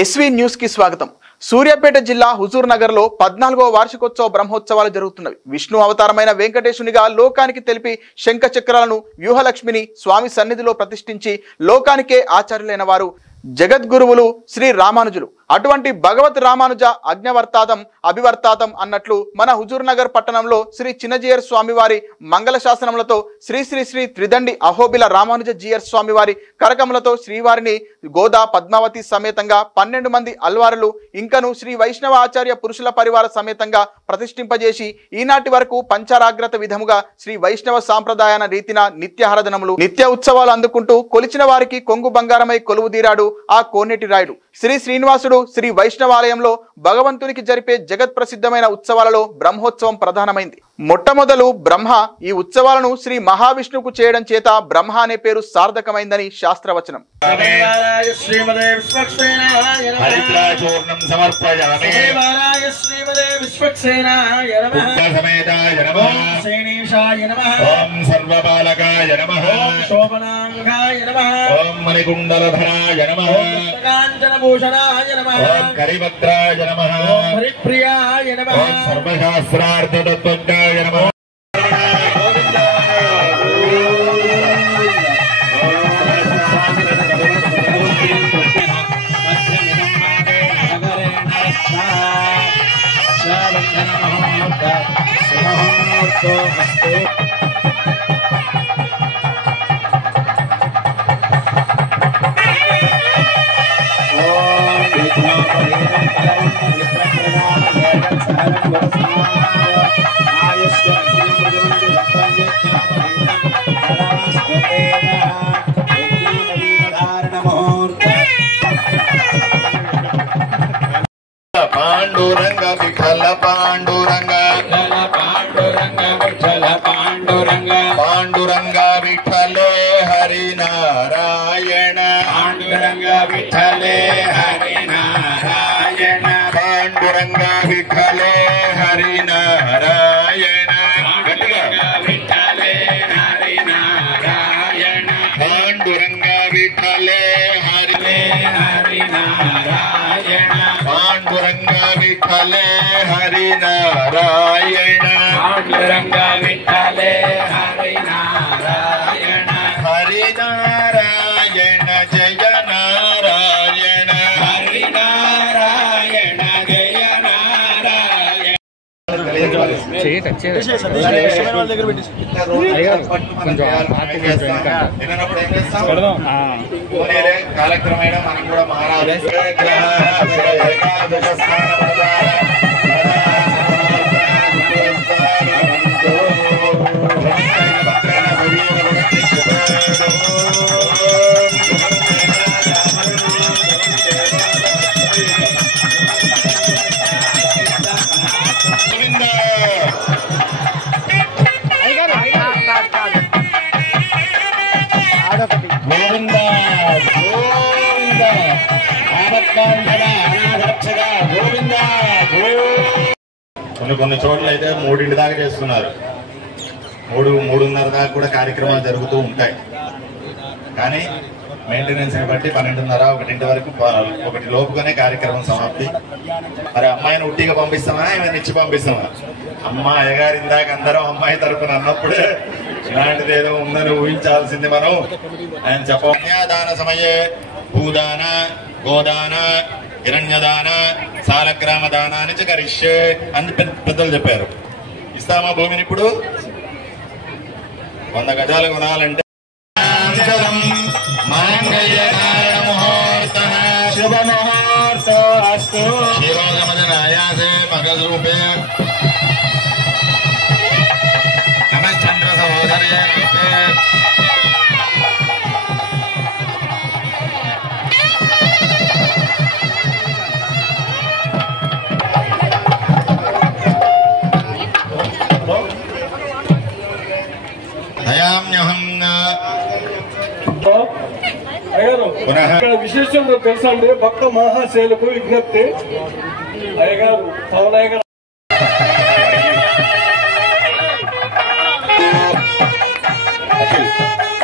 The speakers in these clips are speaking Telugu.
ఎస్వీ న్యూస్ కి స్వాగతం. సూర్యాపేట జిల్లా హుజూర్ నగర్ లో 14వ వార్షికోత్సవ బ్రహ్మోత్సవాలు జరుగుతున్నవి. విష్ణు అవతారమైన వెంకటేశునిగా లోకానికి తెలిపి శంఖ చక్రాలను వ్యూహలక్ష్మిని స్వామి సన్నిధిలో ప్రతిష్ఠించి లోకానికే ఆచార్యులైన వారు జగద్గురువులు శ్రీ రామానుజులు. అటువంటి భగవత్ రామానుజ అజ్ఞవర్తాదం అభివర్తాదం అన్నట్లు మన హుజూర్ నగర్ పట్టణంలో శ్రీ చిన్నజీయర్ స్వామి వారి మంగళ శాసనములతో శ్రీ శ్రీ శ్రీ త్రిదండి అహోబిల రామానుజ జీయర్ స్వామి వారి కరకములతో శ్రీవారిని గోదా పద్మావతి సమేతంగా 12 మంది అల్వారులు ఇంకను శ్రీ వైష్ణవ ఆచార్య పురుషుల పరివార సమేతంగా ప్రతిష్ఠింపజేసి ఈనాటి వరకు పంచారాగ్రత విధముగా శ్రీ వైష్ణవ సాంప్రదాయాన రీతిన నిత్యహరదనములు నిత్య ఉత్సవాలు అందుకుంటూ కొలిచిన వారికి కొంగు బంగారమై కొలువు తీరాడు ఆ కోనేటి రాయుడు. శ్రీ శ్రీనివాసుడు శ్రీ వైష్ణవాలయంలో భగవంతునికి జరిపే జగత్ ప్రసిద్ధమైన ఉత్సవాలలో బ్రహ్మోత్సవం ప్రధానమైంది. మొట్టమొదలు బ్రహ్మ ఈ ఉత్సవాలను శ్రీ మహావిష్ణువుకు చేయడం చేత బ్రహ్మ అనే పేరు సార్థకమైందని శాస్త్రవచనం. पांडुरंग विठल पांडुरंग पांडुरंग विठले हरि नारायण पांडुरंग विठले हरि नारायण पांडुरंग विठले हरि नारायण विठले हरि नारायण पांडुरंग विठले हरि नारायण पांडुरंग विठले हरि नारायण पांडुरंग विठले हरि नारायण हरि नारायण जय नारायण हरि नारायण जय नारायण కాలక్రమేణ మనం కూడా మారాలి. కొన్ని చోట్ల అయితే 3 దాకా చేస్తున్నారు. 3:30 దాకా కూడా కార్యక్రమాలు జరుగుతూ ఉంటాయి. కానీ మెయింటెనెన్స్ ని బట్టి 12:30, 1 వరకు 1 లోపుగానే కార్యక్రమం సమాప్తి. మరి అమ్మాయిని ఉట్టిగా పంపిస్తామా, ఏమైనా ఇచ్చి పంపిస్తామా? అయ్యగారి ఇందాక అందరం అమ్మాయి తరపున అన్నప్పుడే ఇలాంటిది ఏదో ఉందని ఊహించాల్సింది మనం. ఆయన చెప్పదాన సమయే భూదాన గోదాన హిరణ్యదాన సాలగ్రామ దానాన్ని కరిష్యే అని పెద్దలు చెప్పారు. ఇస్తామా భూమిని? ఇప్పుడు 100 గజాలు కొనాలంటే శిరోగమనాయాసే మగరూపే నమశ్చంద్ర సహోదర్యే నమస్తే. విశేషం తెలుసా అండి? భక్త మహాశైలకు విజ్ఞప్తి. అయ్యగారు పవనయ్య గారు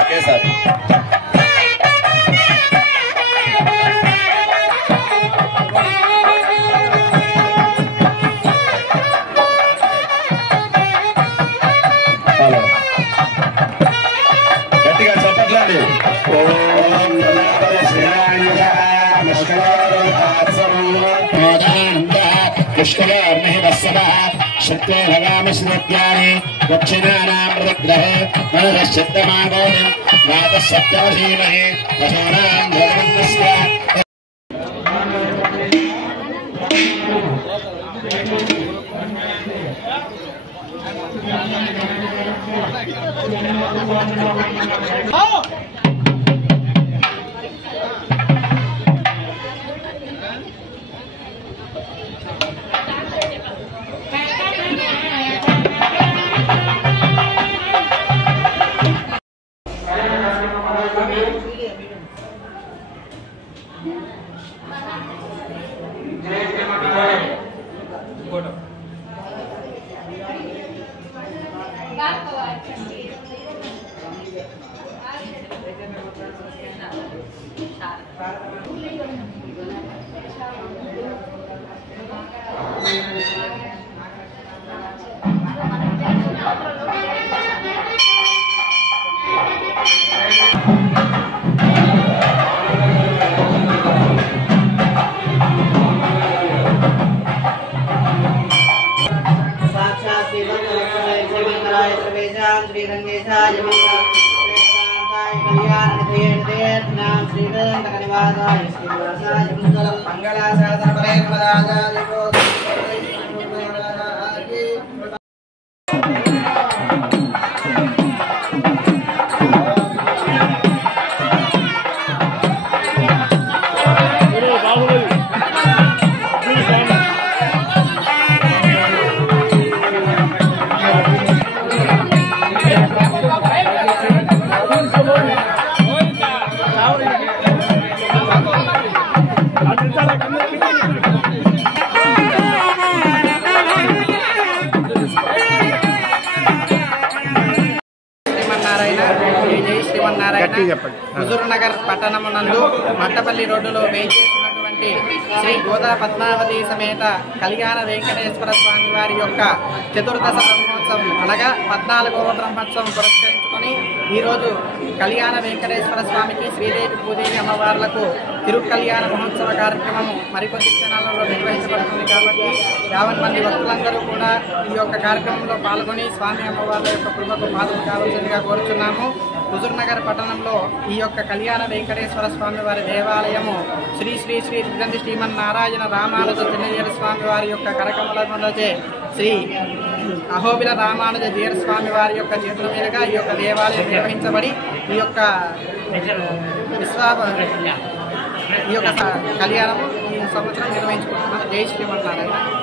ఒకేసారి दक्षिणानामृतग्रहे मनश्चित्तमागोदिं वातसप्तमशीमहे पशूनां भगवन्तस्य హుజూర్ నగర్ పట్టణమునందు మట్టపల్లి రోడ్డులో వేయించేసినటువంటి శ్రీ గోదా పద్మావతి సమేత కళ్యాణ వెంకటేశ్వర స్వామి వారి యొక్క చతుర్దశ బ్రహ్మోత్సవం అనగా 14వ బ్రహ్మోత్సవం పురస్కరించుకొని ఈరోజు కళ్యాణ వెంకటేశ్వర స్వామికి శ్రీదేవి భూదేవి అమ్మవార్లకు తిరు కళ్యాణ మహోత్సవ కార్యక్రమం మరికొద్ది క్షణాలలో నిర్వహించబడుతుంది కాబట్టి 50 మంది భక్తులందరూ కూడా ఈ యొక్క కార్యక్రమంలో పాల్గొని స్వామి అమ్మవార్ల యొక్క కృపకు పాత్రలు కావాల్సిందిగా కోరుచున్నాము. హుజూర్ నగర్ పట్టణంలో ఈ యొక్క కళ్యాణ వెంకటేశ్వర స్వామి వారి దేవాలయము శ్రీ శ్రీ శ్రీ శ్రీ శ్రీమన్నారాయణ రామానుజ చిన్నజీర స్వామి వారి యొక్క కరకమలచే శ్రీ అహోబిల రామానుజ జీర స్వామి వారి యొక్క చేతుల మీదుగా ఈ యొక్క దేవాలయం నిర్వహించబడి ఈ యొక్క కళ్యాణము ఈ సంవత్సరం నిర్వహించుకుంటున్నాం. జై శ్రీమన్నారాయణ.